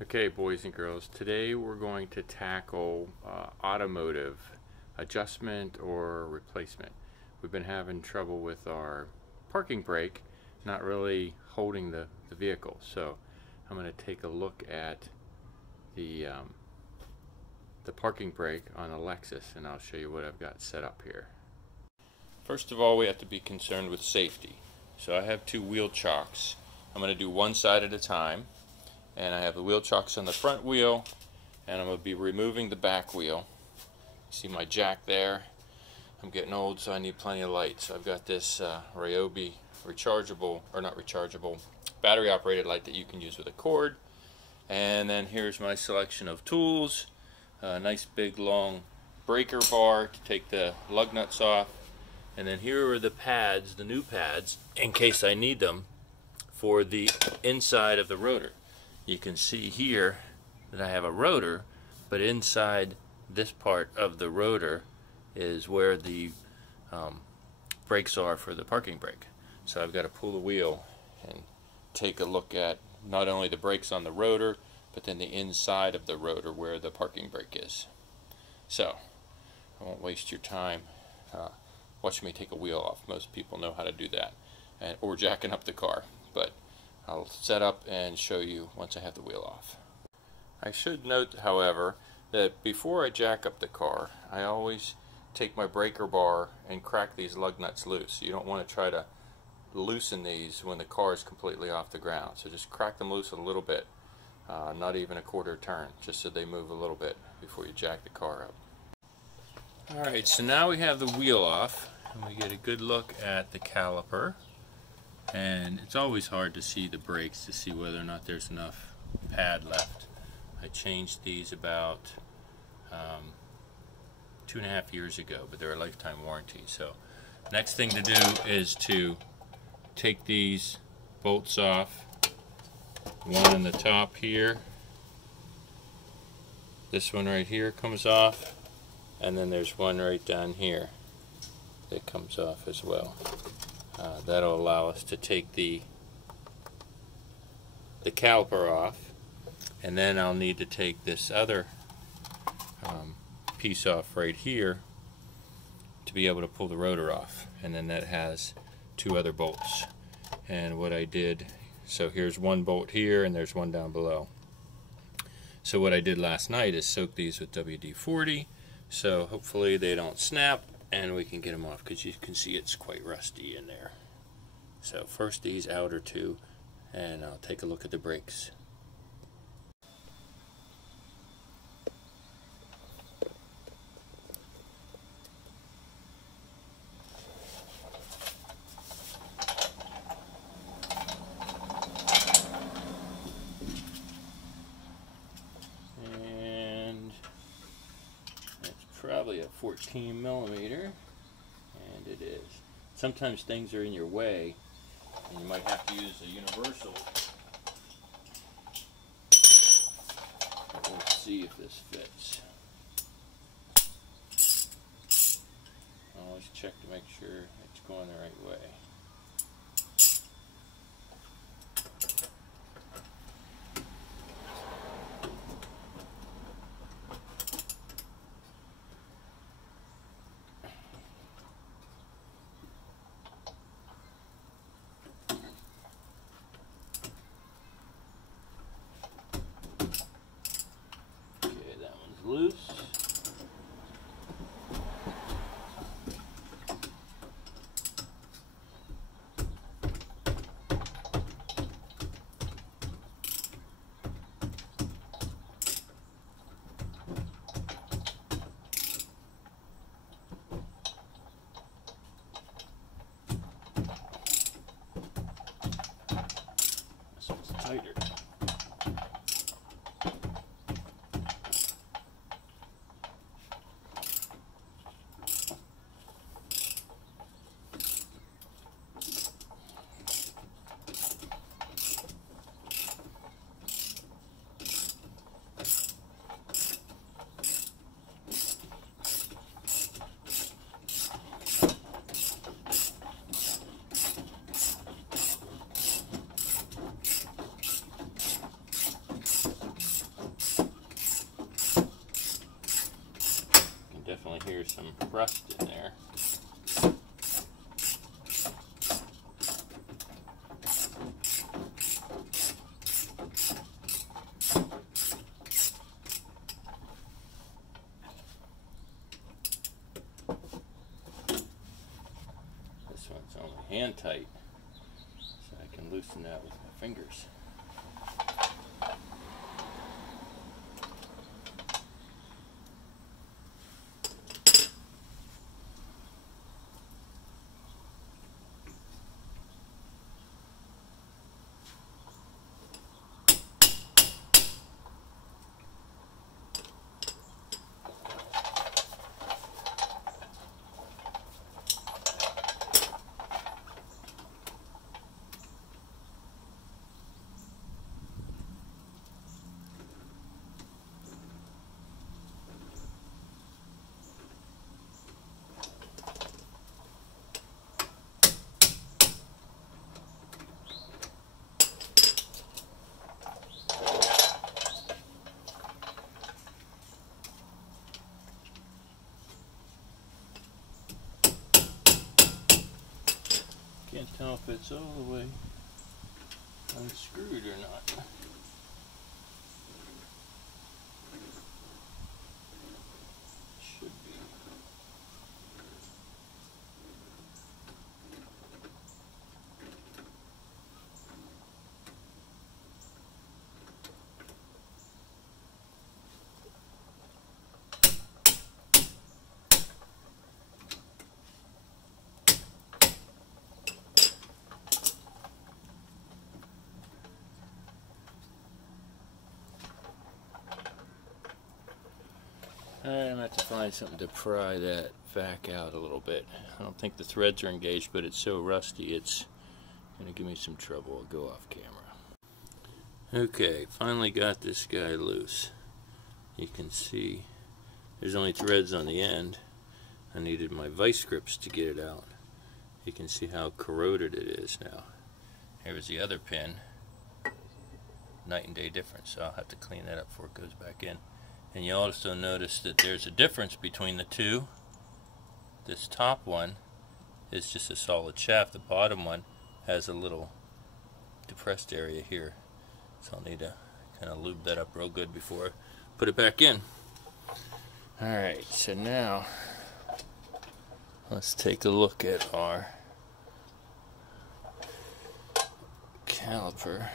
Okay, boys and girls, today we're going to tackle automotive adjustment or replacement. We've been having trouble with our parking brake not really holding the vehicle, so I'm going to take a look at the parking brake on a Lexus, and I'll show you what I've got set up here. First of all, we have to be concerned with safety. So I have two wheel chocks. I'm going to do one side at a time. And I have the wheel chocks on the front wheel, and I'm going to be removing the back wheel. See my jack there? I'm getting old, so I need plenty of light. So I've got this Ryobi rechargeable, or not rechargeable, battery operated light that you can use with a cord. And then here's my selection of tools. A nice big long breaker bar to take the lug nuts off. And then here are the pads, the new pads, in case I need them, for the inside of the rotor. You can see here that I have a rotor, but inside this part of the rotor is where the brakes are for the parking brake. So I've got to pull the wheel and take a look at not only the brakes on the rotor, but then the inside of the rotor where the parking brake is. So I won't waste your time watching me take a wheel off. Most people know how to do that, or jacking up the car, but I'll set up and show you once I have the wheel off. I should note, however, that before I jack up the car, I always take my breaker bar and crack these lug nuts loose. You don't want to try to loosen these when the car is completely off the ground. So just crack them loose a little bit, not even a quarter turn, just so they move a little bit before you jack the car up. Alright, so now we have the wheel off, and we get a good look at the caliper. And it's always hard to see the brakes to see whether or not there's enough pad left. I changed these about 2.5 years ago, but they're a lifetime warranty. So next thing to do is to take these bolts off. One on the top here. This one right here comes off, and then there's one right down here that comes off as well. That'll allow us to take the caliper off, and then I'll need to take this other piece off right here to be able to pull the rotor off, and then that has two other bolts. And what I did, so here's one bolt here and there's one down below. So what I did last night is soak these with WD-40, so hopefully they don't snap and we can get them off, because you can see it's quite rusty in there. So first these outer two, and I'll take a look at the brakes. And that's probably a 14 millimeter, and it is. Sometimes things are in your way, and you might have to use a universal. We'll see if this fits. Always check to make sure it's going the right way. Loose. hear some rust in there. This one's only hand tight, so I can loosen that with my fingers. Can't tell if it's all the way unscrewed or not. Should be. Alright, I'm going to have to find something to pry that back out a little bit. I don't think the threads are engaged, but it's so rusty it's going to give me some trouble. I'll go off camera. Okay, finally got this guy loose. You can see there's only threads on the end. I needed my vice grips to get it out. You can see how corroded it is now. Here's the other pin. Night and day difference, so I'll have to clean that up before it goes back in. And you also notice that there's a difference between the two. This top one is just a solid shaft. The bottom one has a little depressed area here. So I'll need to kind of lube that up real good before I put it back in. Alright, so now let's take a look at our caliper.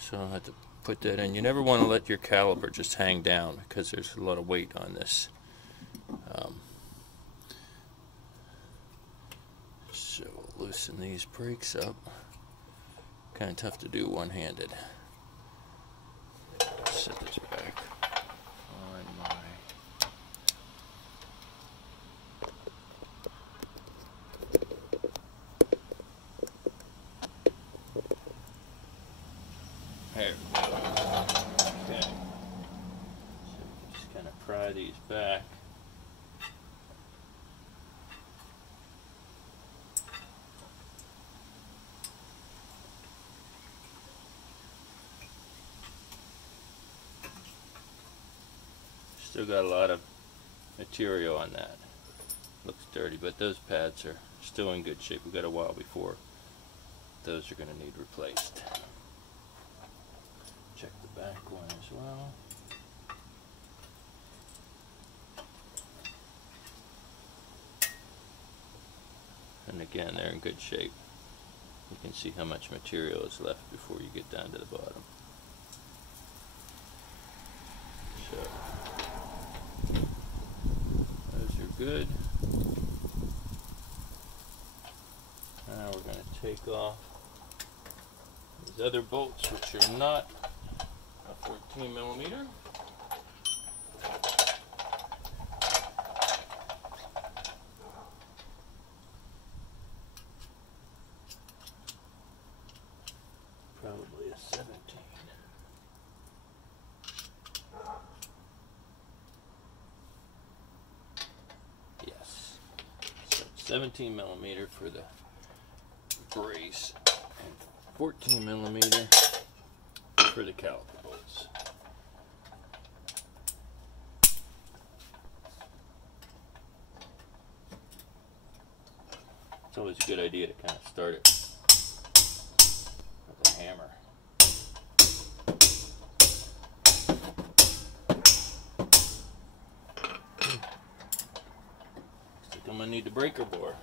So I'll have to put that in. You never want to let your caliper just hang down because there's a lot of weight on this. So we'll loosen these brakes up. Kind of tough to do one-handed. Set this back on my there. Okay. So just kind of pry these back. Still got a lot of material on that. Looks dirty, but those pads are still in good shape. We've got a while before those are going to need replaced. Check the back one as well. And again, they're in good shape. You can see how much material is left before you get down to the bottom. So those are good. Now we're going to take off these other bolts, which are not a 14mm. Probably a 17. Yes. So 17mm for the brace and 14mm for the caliper bolts. always a good idea to kind of start it with a hammer. Looks like I'm going to need the breaker bore.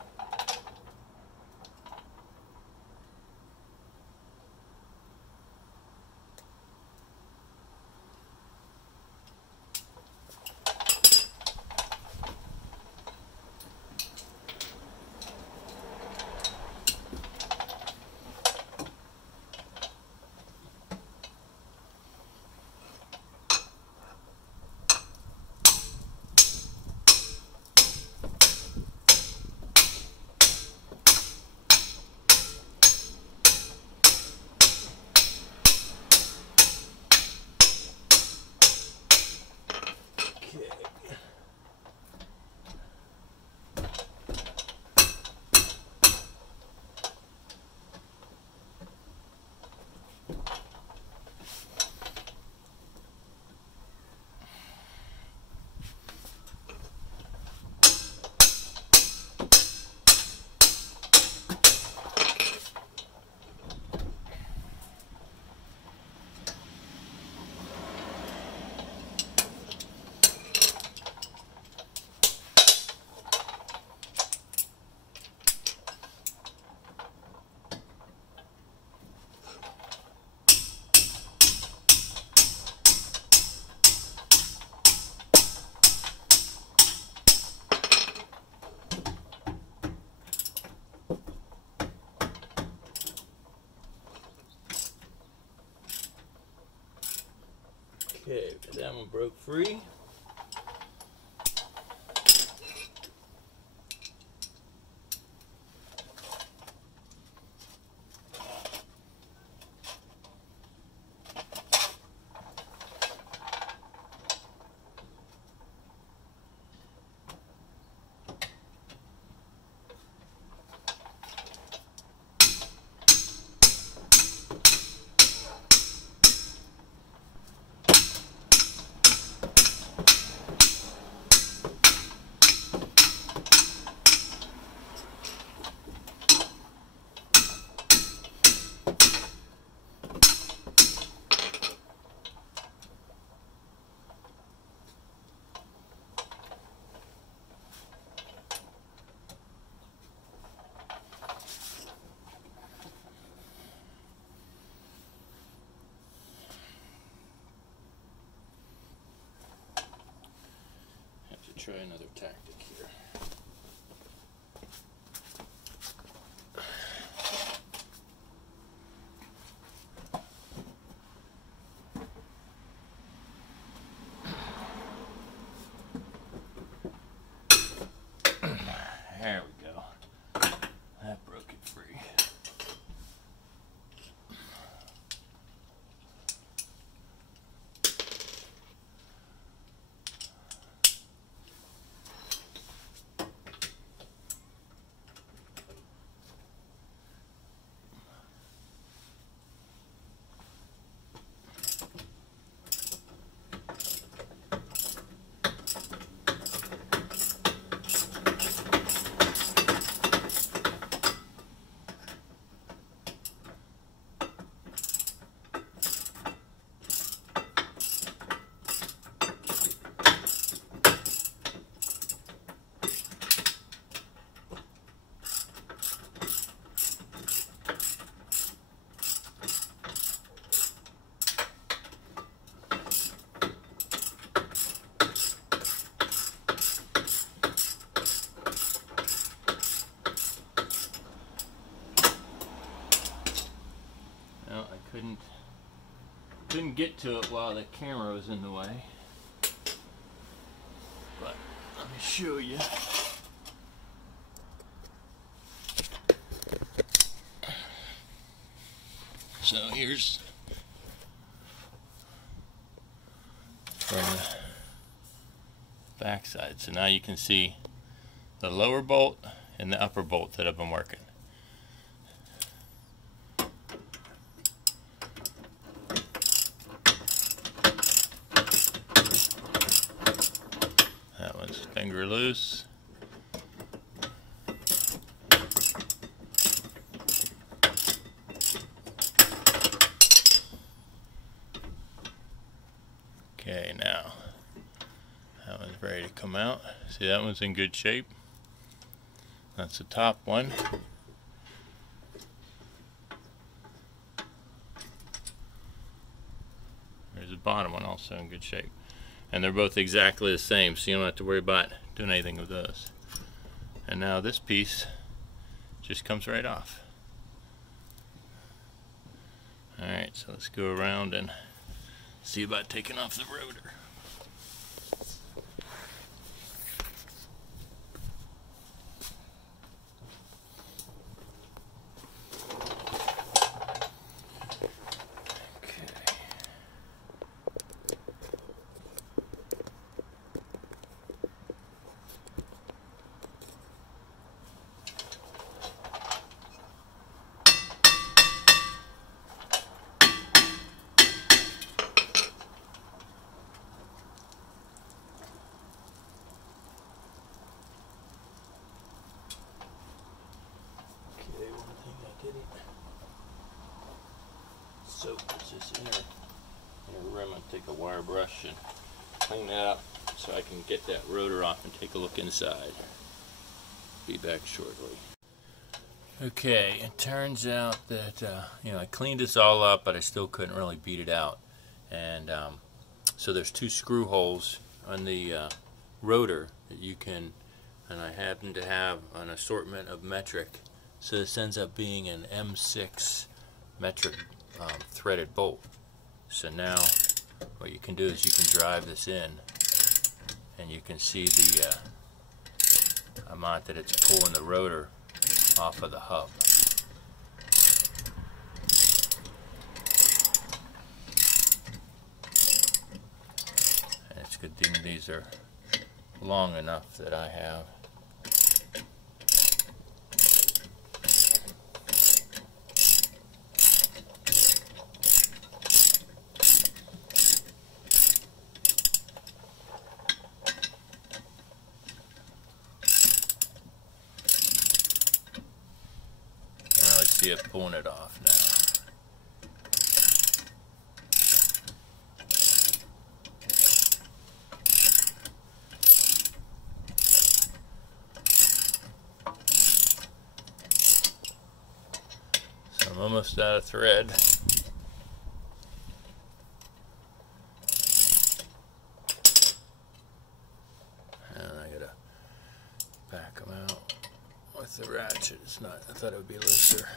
Okay, that one broke free. Try another tactic here. There we go. That broke it free. Couldn't get to it while the camera was in the way, but let me show you. So here's from the back side. So now you can see the lower bolt and the upper bolt that I've been working. That one's finger loose. Okay, now that one's ready to come out. See, that one's in good shape. That's the top one. There's the bottom one, also in good shape. And they're both exactly the same, so you don't have to worry about doing anything with those. And now this piece just comes right off. Alright, so let's go around and see about taking off the rotor. So it's this inner rim. I'll take a wire brush and clean that up so I can get that rotor off and take a look inside. Be back shortly. Okay, it turns out that I cleaned this all up, but I still couldn't really beat it out. And so there's two screw holes on the rotor that you can, and I happen to have an assortment of metric. So this ends up being an M6 metric threaded bolt. So now what you can do is you can drive this in and you can see the amount that it's pulling the rotor off of the hub. And it's a good thing these are long enough that I have. See it pulling it off now. So I'm almost out of thread. And I gotta back them out with the ratchet. It's not, I thought it would be looser.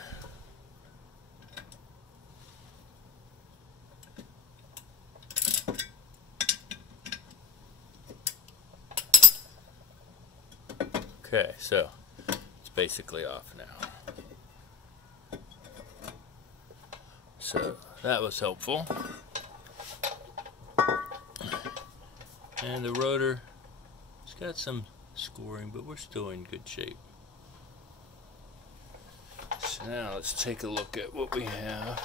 Okay, so it's basically off now. So that was helpful. And the rotor, it's got some scoring, but we're still in good shape. So now let's take a look at what we have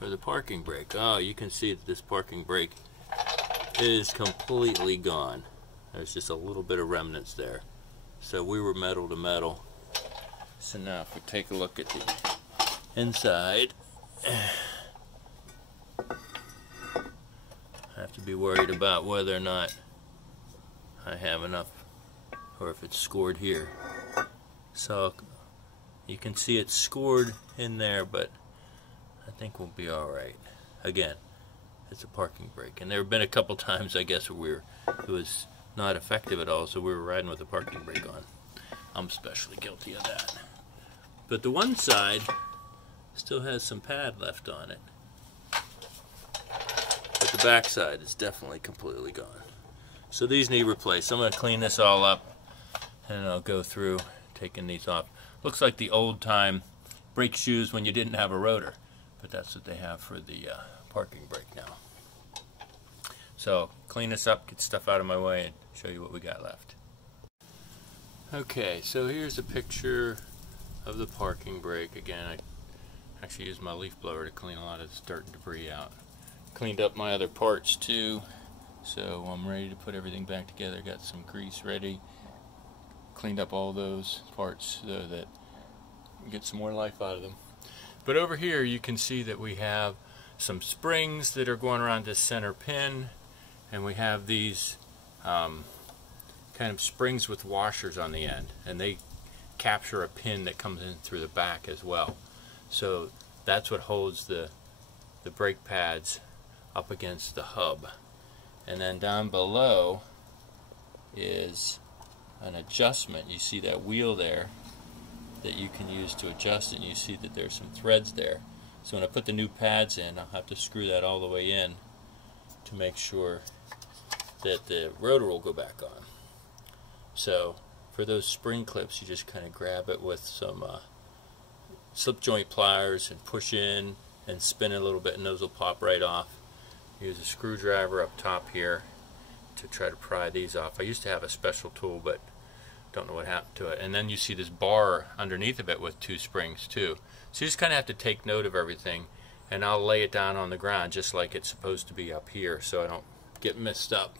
for the parking brake. Oh, you can see that this parking brake is completely gone. There's just a little bit of remnants there. So we were metal to metal. So now if we take a look at the inside, I have to be worried about whether or not I have enough, or if it's scored here. So you can see it's scored in there, but I think we'll be alright. Again, it's a parking brake. And there have been a couple times, I guess, where it was not effective at all, so we were riding with the parking brake on. I'm especially guilty of that. But the one side still has some pad left on it. But the back side is definitely completely gone. So these need replaced. I'm going to clean this all up and I'll go through taking these off. Looks like the old time brake shoes when you didn't have a rotor, but that's what they have for the parking brake now. So clean this up, get stuff out of my way, and show you what we got left. Okay, so here's a picture of the parking brake. Again, I actually used my leaf blower to clean a lot of this dirt and debris out. Cleaned up my other parts too, so I'm ready to put everything back together. Got some grease ready. Cleaned up all those parts so that we get some more life out of them. But over here you can see that we have some springs that are going around this center pin, and we have these kind of springs with washers on the end, and they capture a pin that comes in through the back as well. So that's what holds the brake pads up against the hub. And then down below is an adjustment. You see that wheel there that you can use to adjust it, and you see that there's some threads there. So when I put the new pads in, I'll have to screw that all the way in to make sure that the rotor will go back on. So for those spring clips, you just kind of grab it with some slip joint pliers and push in and spin it a little bit, and those will pop right off. Use a screwdriver up top here to try to pry these off. I used to have a special tool, but don't know what happened to it. And then you see this bar underneath of it with two springs too. So you just kind of have to take note of everything, and I'll lay it down on the ground just like it's supposed to be up here, so I don't get messed up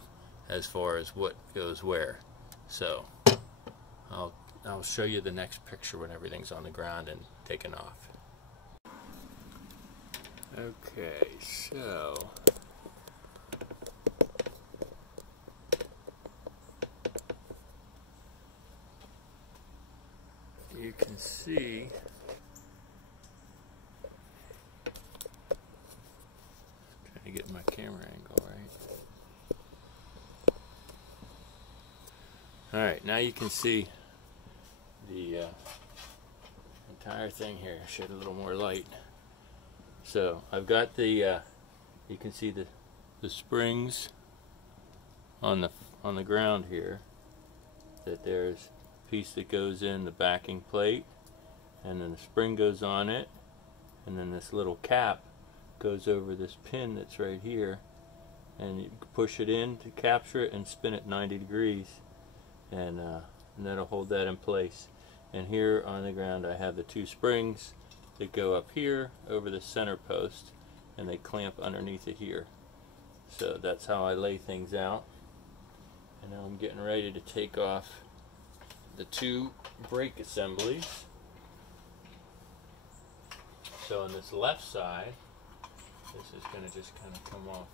as far as what goes where. So I'll show you the next picture when everything's on the ground and taken off. Okay, so you can see trying to get my camera angle right. Alright, now you can see the entire thing here. Shed a little more light. So I've got the you can see the springs on the ground here, that there's a piece that goes in the backing plate, and then the spring goes on it, and then this little cap goes over this pin that's right here, and you push it in to capture it and spin it 90 degrees, and that'll hold that in place. And here on the ground I have the two springs that go up here over the center post, and they clamp underneath it here. So that's how I lay things out. And now I'm getting ready to take off the two brake assemblies. So on this left side, this is going to just kind of come off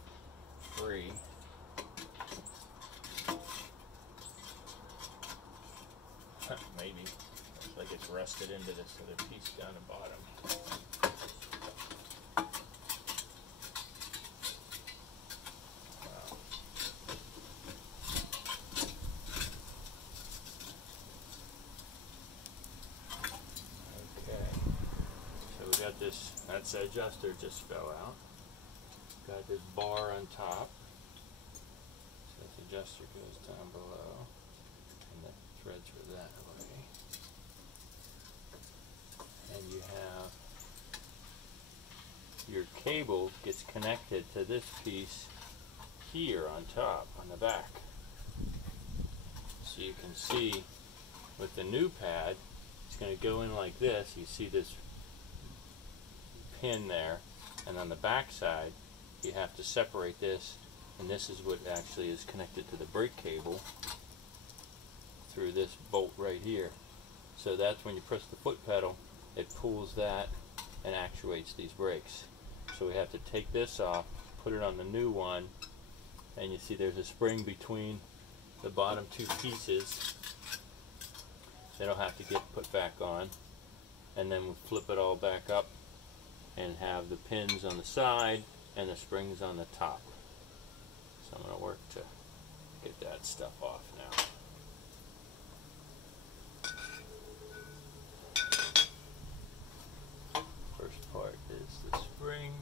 free. Maybe. Looks like it's rusted into this other piece down the bottom. Wow. Okay. So we got this, that's the adjuster just fell out. Got this bar on top. So this adjuster goes down below. And the threads are that way. And you have your cable gets connected to this piece here on top, on the back. So you can see with the new pad, it's going to go in like this. You see this pin there, and on the back side you have to separate this, and this is what actually is connected to the brake cable through this bolt right here. So that's when you press the foot pedal, it pulls that and actuates these brakes. So we have to take this off, put it on the new one, and you see there's a spring between the bottom two pieces that'll have to get put back on, and then we'll flip it all back up and have the pins on the side and the springs on the top. So I'm going to work to get that stuff off now. First part is the spring.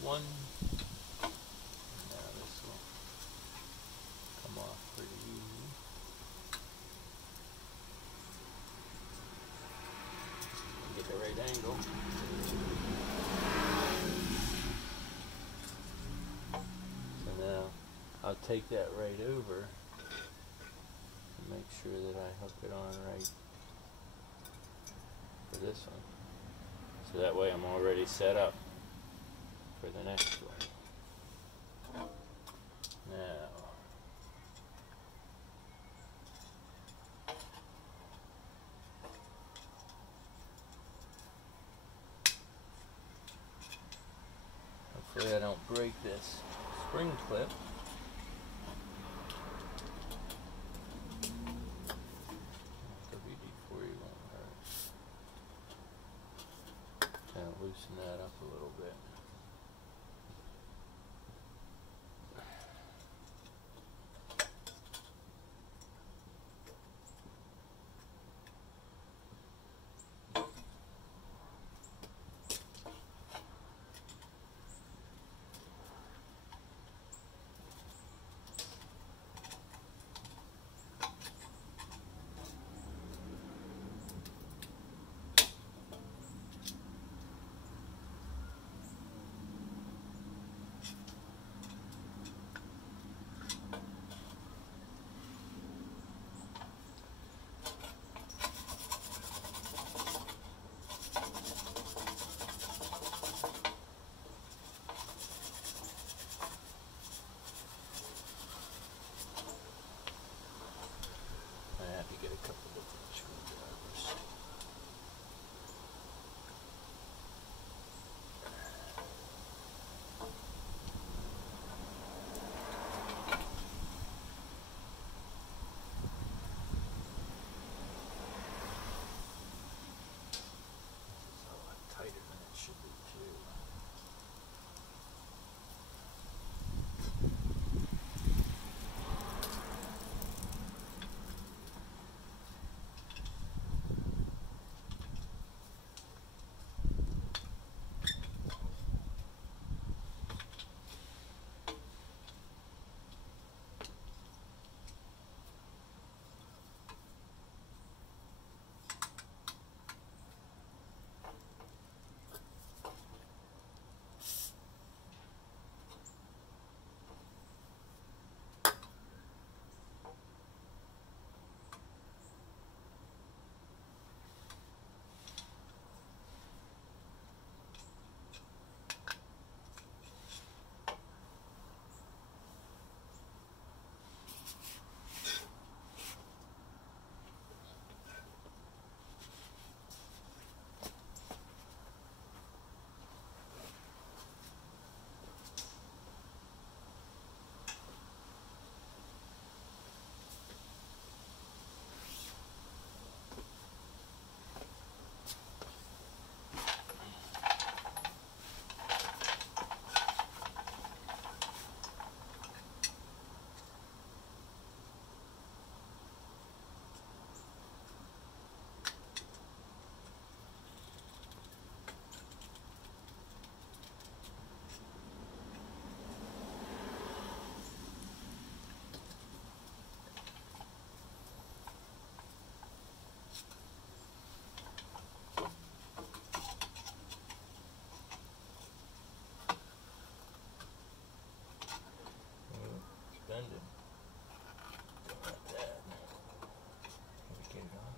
One. Now this will come off pretty easy. angle. So now I'll take that right over and make sure that I hook it on right for this one. So that way I'm already set up for the next one. Now, hopefully I don't break this spring clip. WD-40 won't hurt. Kind of loosen that up a little bit. Get a couple different screwdrivers. It's a lot tighter than it should be too. Bending. Don't want that. Let me get it off.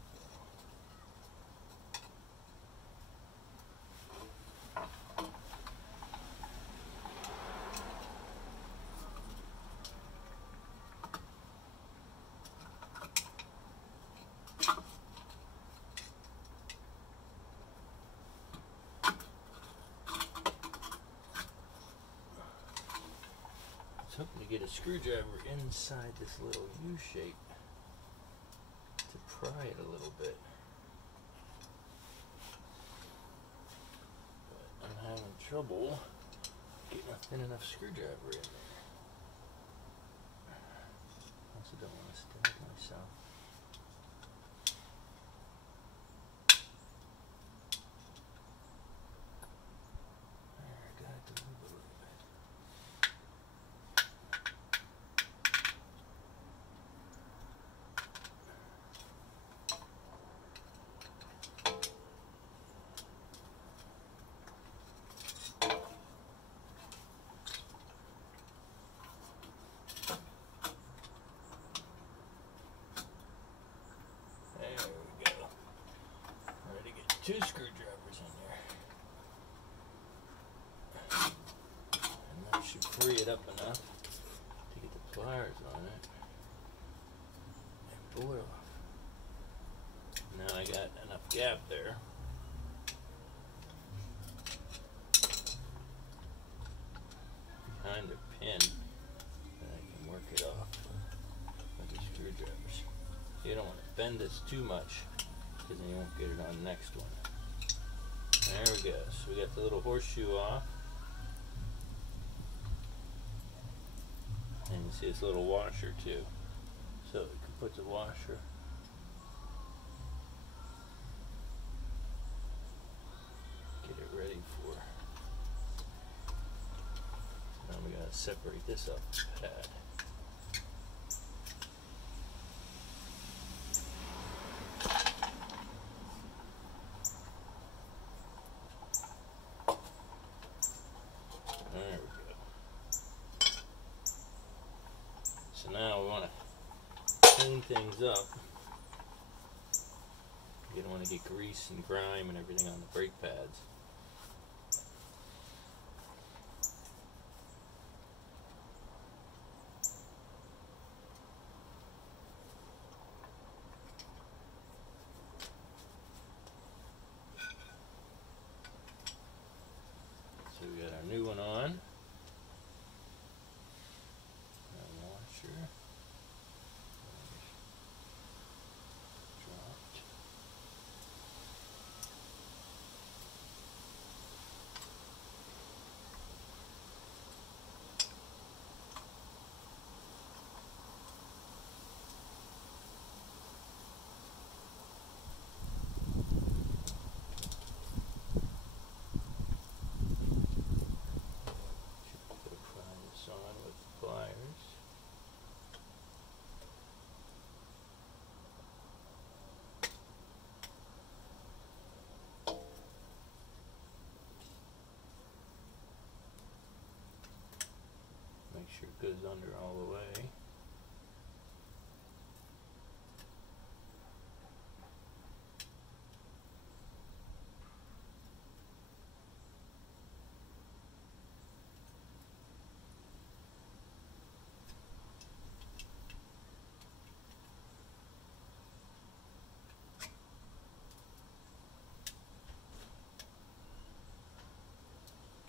I was hoping to get a screwdriver inside this little U-shape to pry it a little bit. But I'm having trouble getting a thin enough screwdriver in there. I also don't want to stab myself. There, I got it to move a little bit. 2 screwdrivers in there. And that should free it up enough to get the pliers on it and pull it off. Now I got enough gap there. Behind the pin that I can work it off with the screwdrivers. You don't want to bend this too much because then you won't get it on the next one. There we go. So we got the little horseshoe off. And you see this little washer too. So we can put the washer ready for. Now we gotta separate this up the pad. There we go. So now we want to clean things up. You don't want to get grease and grime and everything on the brake pads. So we got our new one on. Our washer. Dropped. Make sure it goes under all the way.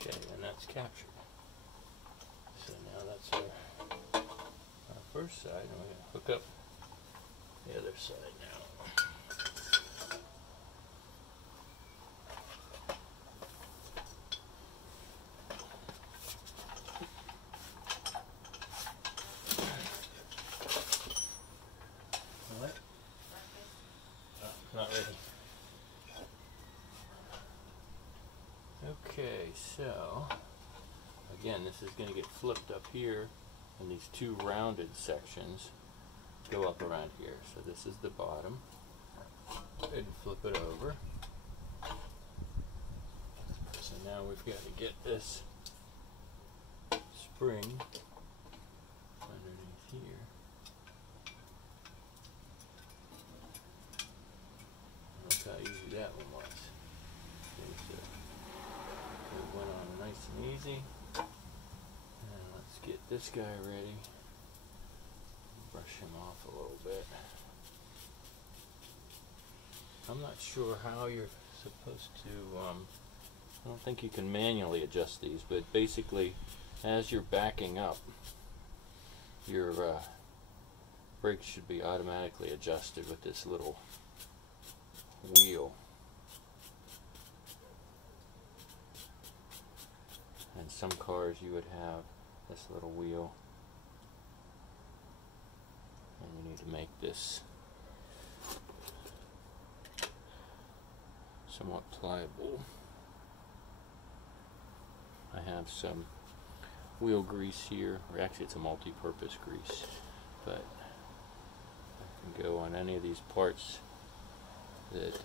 Okay, and that's captured. So now that's our first side, and we're going to hook up the other side now. What? Oh, not ready. Okay, so again, this is going to get flipped up here, and these 2 rounded sections go up around here. So this is the bottom. Go ahead and flip it over. So now we've got to get this spring underneath here. Look how easy that one was. Okay, so it went on nice and easy. And let's get this guy ready. Brush him off a little bit. I'm not sure how you're supposed to, I don't think you can manually adjust these, but basically as you're backing up, your brakes should be automatically adjusted with this little wheel. And some cars you would have this little wheel, and you need to make this somewhat pliable. I have some wheel grease here, or actually it's a multi-purpose grease, but I can go on any of these parts that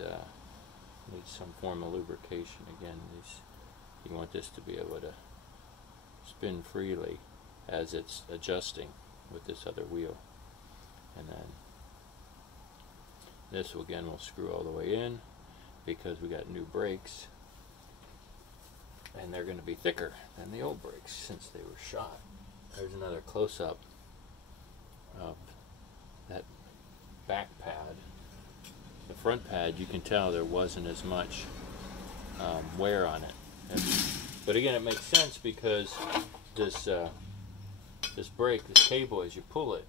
need some form of lubrication. Again, you want this to be able to spin freely as it's adjusting with this other wheel. And then this again will screw all the way in, because we got new brakes, and they're going to be thicker than the old brakes since they were shot. There's another close-up of that back pad. The front pad, you can tell there wasn't as much wear on it. But again, it makes sense because this brake, this cable, as you pull it,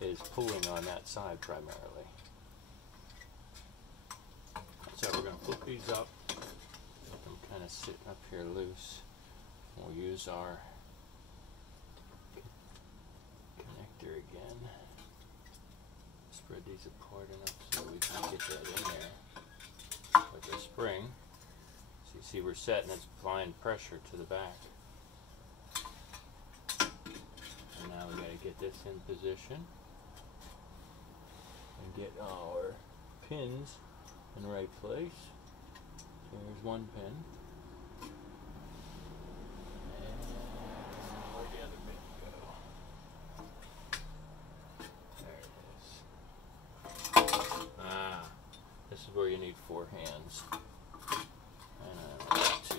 is pulling on that side primarily. So we're going to flip these up, let them kind of sit up here loose. We'll use our connector again. Spread these apart enough so we can get that in there with the spring. So you see we're set and it's applying pressure to the back. And now we got to get this in position and get our pins in the right place. So here's one pin. And where'd the other pin go? There it is. Ah, this is where you need 4 hands. And I got 2.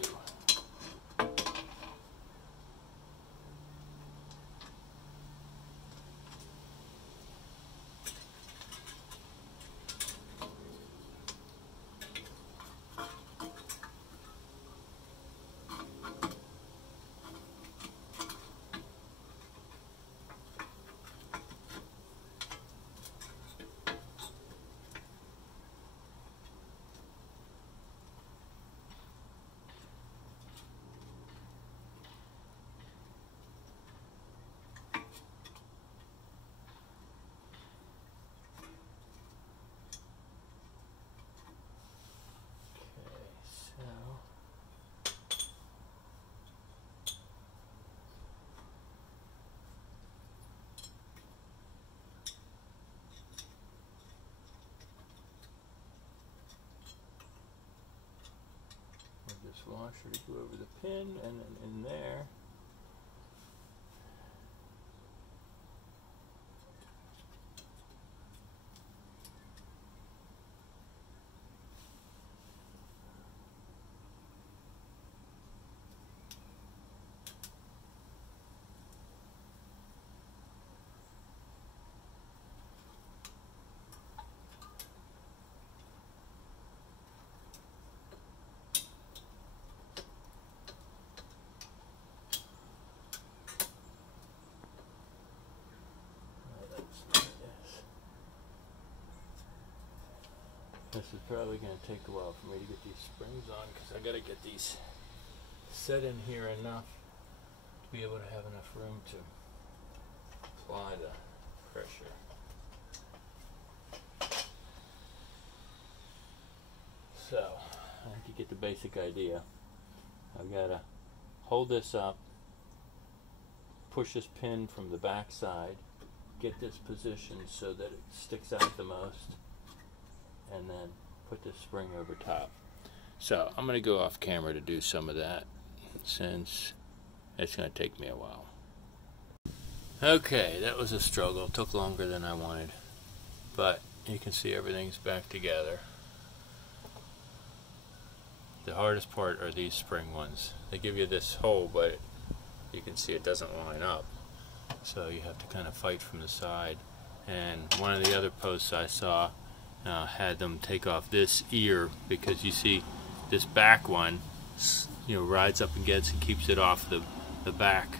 This washer to go over the pin, and then in there this is probably going to take a while for me to get these springs on because I got to get these set in here enough to be able to have enough room to apply the pressure. So, I think you get the basic idea. I've got to hold this up, push this pin from the back side, get this positioned so that it sticks out the most, and then put the spring over top. So I'm going to go off camera to do some of that since it's going to take me a while. Okay, that was a struggle. It took longer than I wanted, but you can see everything's back together. The hardest part are these spring ones. They give you this hole, but you can see it doesn't line up, so you have to kind of fight from the side. And one of the other posts I saw had them take off this ear because you see this back one, rides up against and keeps it off the back,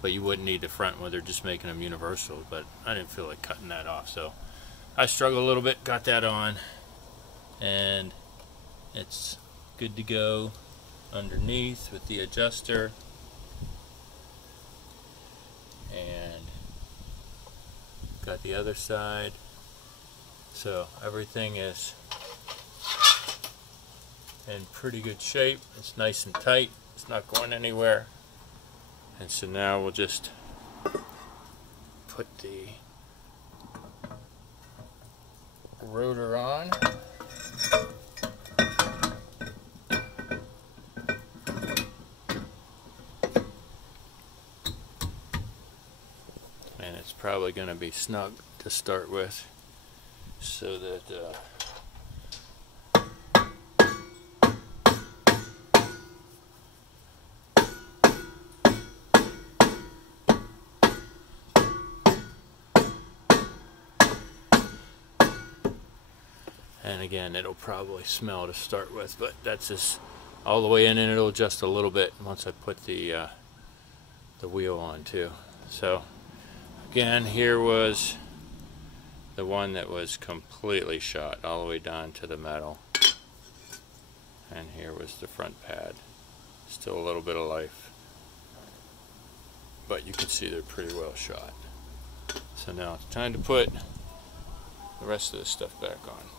but you wouldn't need the front one. They're just making them universal, but I didn't feel like cutting that off, so I struggled a little bit, got that on, and it's good to go underneath with the adjuster. And got the other side. So everything is in pretty good shape. It's nice and tight. It's not going anywhere. And so now we'll just put the rotor on. And it's probably going to be snug to start with, so that And again, it'll probably smell to start with, but that's just all the way in, and it'll adjust a little bit once I put the wheel on too. So again, here was the one that was completely shot all the way down to the metal, and here was the front pad. Still a little bit of life, but you can see they're pretty well shot. So now it's time to put the rest of this stuff back on.